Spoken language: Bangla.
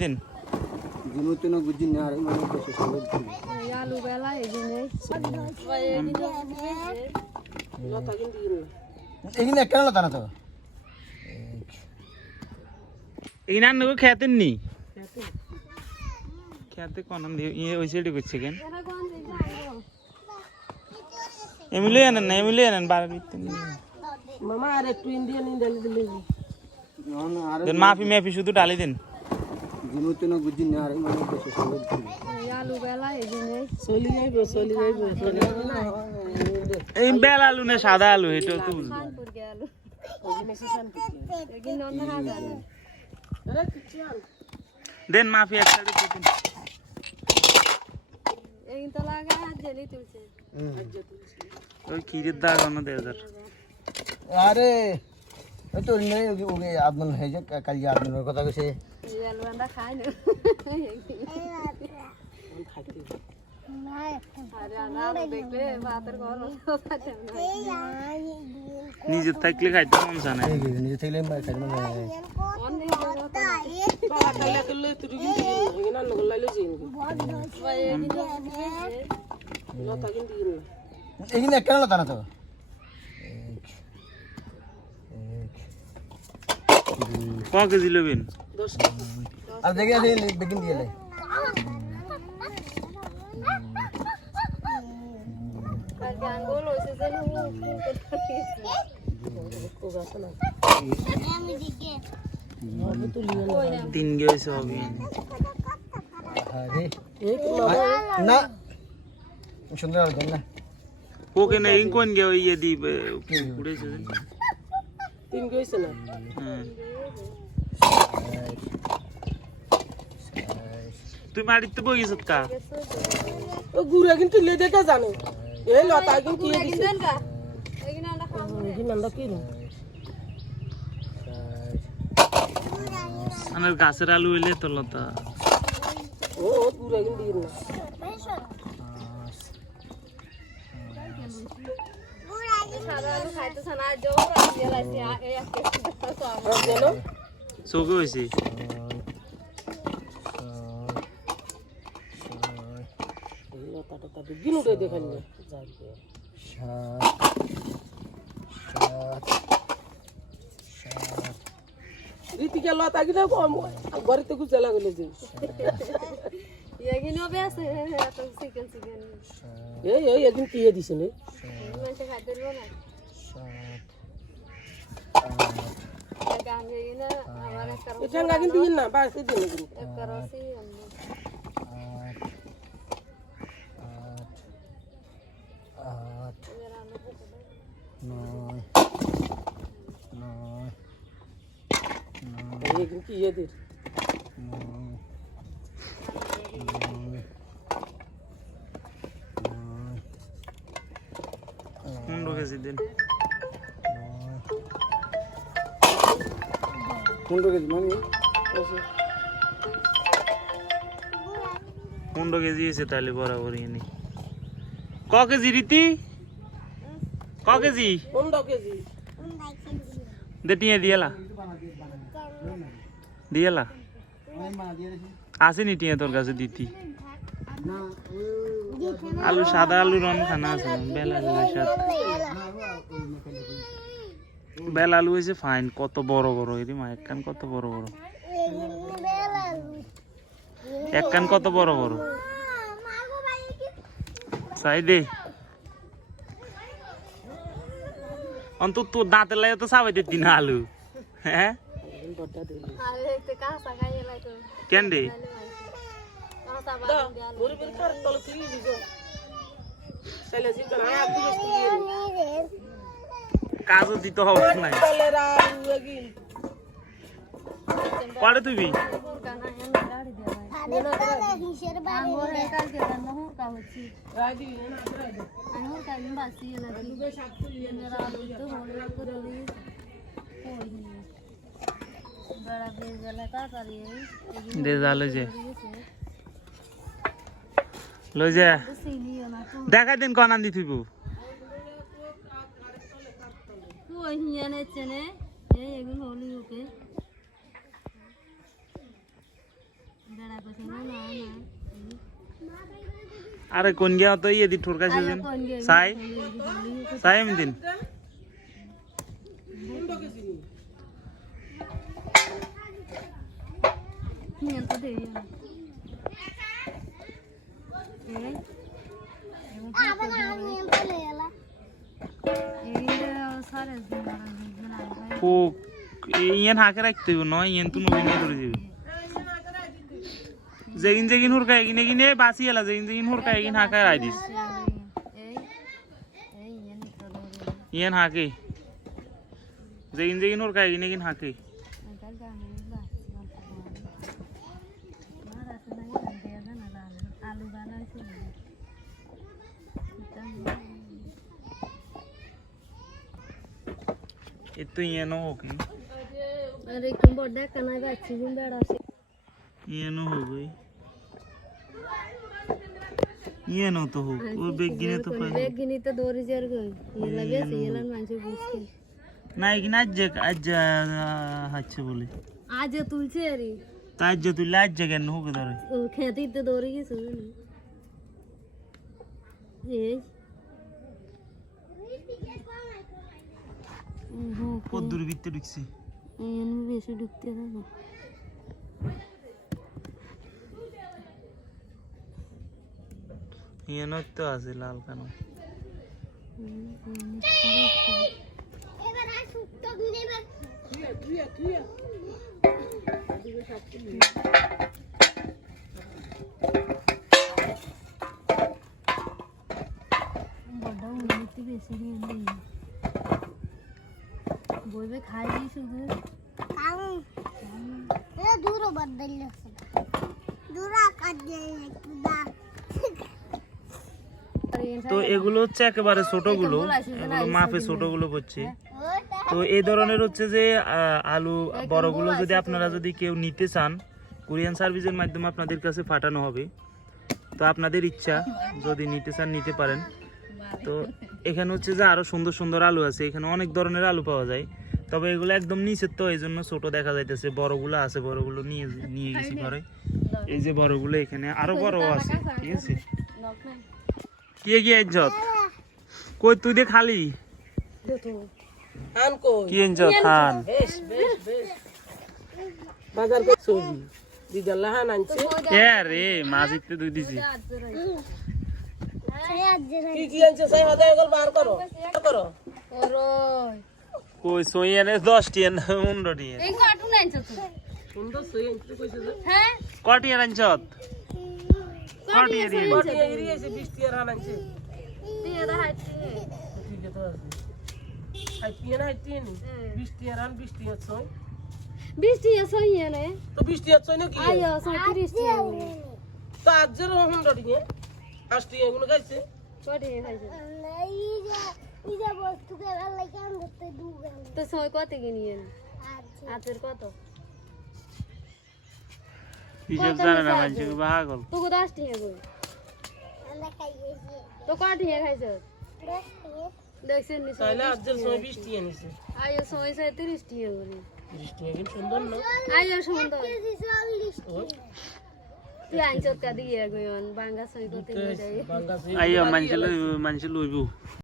দিন। জিমুতুনো গুজি না আর দেশে সব আলু বেলা এই জিনিস এখানে কেন লতা না তো? এই না নুকু খেতেন নি? খেতে কোন ইয়ে ওই সাইডে করছে কেন? আনেন না আনেন মামা আর একটু ইন্ডিয়ান ইন্ডিয়ান দিলে নন আর দেন মাফি মাফি শুধু ডালি দেন। জিমুতুনো গুজি না আর মানে সব আলু বেলা এই জিনিস চলি যাইব চলি যাইব। এই বেল আলু না সাদা আলু এটা তো আলু দেন মাফি দিন এগিন তো লাগা হাত জেলি তুলছে ওই কিরের দাগ অন্য দেড় হাজার আরে ওই তো নেই ওকে আদমন হয়ে যে কালি আদমনের কথা কইছে। এই আমরা খাই না নিজের থাকলে খাইতে মন চায় না এই যে নিজে থেকে মাই খাই মানে অনেক এখানে কেন লতা না তো ক কেজি লবেন আর দেখে আছে বেগিন দিয়ে লাই আর গাঙ্গল হইছে যে তিন গেছে হবে আরে না সুন্দর আর না ওকে না এই কোন গে ওই ইয়ে দি উড়েছে তিন গইছে না হ্যাঁ তুই মারিতে বইছ কা ও গুড়া কিন্তু লে দেখা জানে? এ লতা কিন্তু কি দিছে। আমরা খাব কি নান্দা কি আমার গাছের আলু হইলে তো লতা। ও ও গুড়া কিন্তু দিন না খাইতেছ না জোর দিয়ে লাইছে এই একটা চোখে হয়েছে রীতিকে লতা গিলা কম ঘরেতে গুজা লাগলে যে এই এই একদিন কি দিছে নে মানুষ খাইতে দিল না সাত গাঙ্গে এগিন আমার একটা এটা না কিন্তু দিন না বাসে দিন। পনেরো কেজি কেজি মানে পনেরো কেজি এসে তাহলে বরাবরই নি ক কেজি রীতি? ক কেজি? পনেরো কেজি। দে টিয়ে দিয়েলা দিয়েলা আসেনি টিয়ে তোর কাছে দিতি। আলু সাদা আলু রন খানা আছে বেলা আলু বেলা আলু হয়েছে ফাইন কত বড় বড় এরি মা এক কান কত বড় বড় এক কান কত বড় বড় চাই দে অন্তত তোর দাঁতের লাগে তো সাবাই দিতি না আলু হ্যাঁ কেন রে কাজও দিতে হবে নাই পরে তুই দি দে দেখা দিন কন আন্দি থুইব। এই এগুলো হলি ওকে না আরে কোন গিয়া তো ইয়ে দি কোন গে সাই? সাই দিন। তো দেই ও ইয়েন হাকে রাখতে হইব, নয় ইয়েন তো নবীন করে দিবি। জেগিন যেগিন হুরকাই কিনে কিনে বাসি এলা যেগিন জেগিন হুরকাই কিন হাকে রাই দিস। ইয়েন হাকে। যেগিন যেগিন হুরকাই কিনে কিন হাকে। Itu हो गई। अरे तुम बड़ा कना बाची गुम बड़ा से। ये नो हो गई। ये नो तो हो हाँ और बेगिने तो पर बेगिने तो दो रिजर गई ये लगे से ये लन मानसे पूछ के। ना एक ना आज आज अच्छे बोले। आज तुलसे अरे ताज तो जो तुला आज जगह नो हो गदर तो खेती तो दो रिजर सुन ये কত দুর্বৃত্তে ঢুকছে? বেশি ঢুকতে না তো আছে লাল কানো? বড় উন্নতি বেশি দিয়ে বলবে খাইবি শুধু দূর বদল দূর আকার তো এগুলো হচ্ছে একেবারে ছোটগুলো এগুলো মাপে ছোটগুলো পড়ছে তো এই ধরনের হচ্ছে যে আলু বড়গুলো যদি আপনারা যদি কেউ নিতে চান কোরিয়ান সার্ভিসের মাধ্যমে আপনাদের কাছে পাঠানো হবে। তো আপনাদের ইচ্ছা যদি নিতে চান নিতে পারেন। তো এখানে হচ্ছে যে আরও সুন্দর সুন্দর আলু আছে। এখানে অনেক ধরনের আলু পাওয়া যায়। তবে এগুলো একদম নিচের তো এই জন্য ছোট দেখা যাইতেছে। বড়গুলো আছে বড়গুলো নিয়ে নিয়ে গেছি ঘরে। এই যে বড়গুলো এখানে আরও বড় আছে ঠিক আছে? কে কি ইজ্জত কই তুই দে খালি। কি ইজ্জত খান? বেশ বেশ বেশ। বাজার করে ছবি। দিদাল্লা হান আনছে। এ রে মাছ ইতে দুই দিছি। কি কি আনছে? সেই হাজার এগুলো বার করো। করো। ওরই কই সই এনে দশটি এনে উন্ডটি এনে। এই কার্টুন আনছ তো। সুন্দর সই আনতে কইছে হ্যাঁ? কটি এনে আনছত কটি এনে বডি এরি আছে 20 টিয়ার হান আনছে। তুই এটা হাইছি ঠিক আছে আছে পিয়ানা আই টিয়ানি 20 টিয়ার হান 20 টিয়ার ছয় বৃষ্টি এসো ইয়ে তো 20 টিয়ার ছয় নাকি? আয়ো সৈত্রিশ তো আজের হুন্ডা টিয়ে আষ্টি এগুলো খাইছে। ভালো লাগে আমি ধরতে ডুবে তো সই কত কিনিয়ে আতের কত হিসাব জানে না মানছে পাগল তোকে দশ টিয়া কই আমরা খাইয়েছি তো কট টিয়া খাইছ দশ টাকা দেখছেন নি তাহলে আজের সময় 20 টিয়া নিছে আয়ো সই সৈত্রিশ টিয়া করি 20 টিয়া কিন্তু সুন্দর না আয়ো সুন্দর চল্লিশ ওই কা দিয়ে গয়ন সই করতে নিয়ে যাই বাঙ্গা আইয়া মানছে মানছে লইব